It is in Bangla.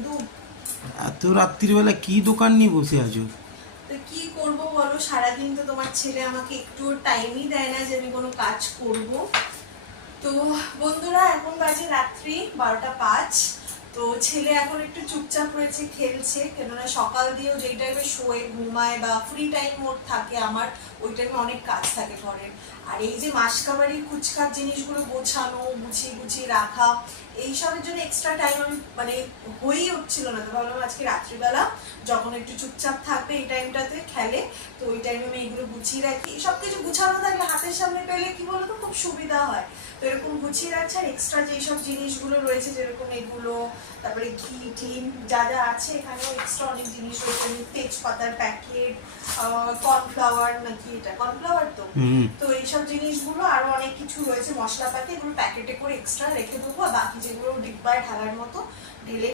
বন্ধু। এত রাত্রিবেলা কি দোকান নিয়ে বসে আছো? তো কি করব বলো, সারাদিন তো তোমার ছেলে আমাকে একটু টাইমই দেয় না যে আমি কোনো কাজ করব। তো বন্ধুরা, এখন বাজে রাত্রি 12টা 5। তো ছেলে এখন একটু চুপচাপ রয়েছে, খেলছে, কেননা সকাল দিয়েও যেই টাইমে শোয়ে ঘুমায় বা ফ্রি টাইম মোড থাকে আমার, ওই টাইমে অনেক কাজ থাকে ঘরের। আর এই যে মাসকাবাড়ি কুচকার জিনিসগুলো গোছানো, গুছিয়ে গুছিয়ে রাখা, এইসবের জন্য এক্সট্রা টাইম আমি মানে হয়েই উঠছিল না। তো ভাবলাম আজকে রাত্রিবেলা যখন একটু চুপচাপ থাকবে এই টাইমটাতে খেলে, তো ওই টাইমে আমি এইগুলো গুছিয়ে রাখি। সব কিছু গুছানো থাকলে হাতের সামনে পেলে কি বলতো খুব সুবিধা হয়। তো এরকম গুছিয়ে রাখছে। আর এক্সট্রা যেসব জিনিসগুলো রয়েছে যেরকম এগুলো, তারপরে ঘি টিন যা যা আছে, এখানেও এক্সট্রা অনেক জিনিস রয়েছে, তেজপাতার প্যাকেট, কর্নফ্লাওয়ার, নাকি এটা কর্নফ্লাওয়ার তো। তো এইসব জিনিসগুলো আরো অনেক কিছু রয়েছে, মশলাপাতি, এগুলো প্যাকেটে করে এক্সট্রা রেখে দেবো। আর বাকি যেগুলো ডিব্বায় ঢালার মতো ঢেলে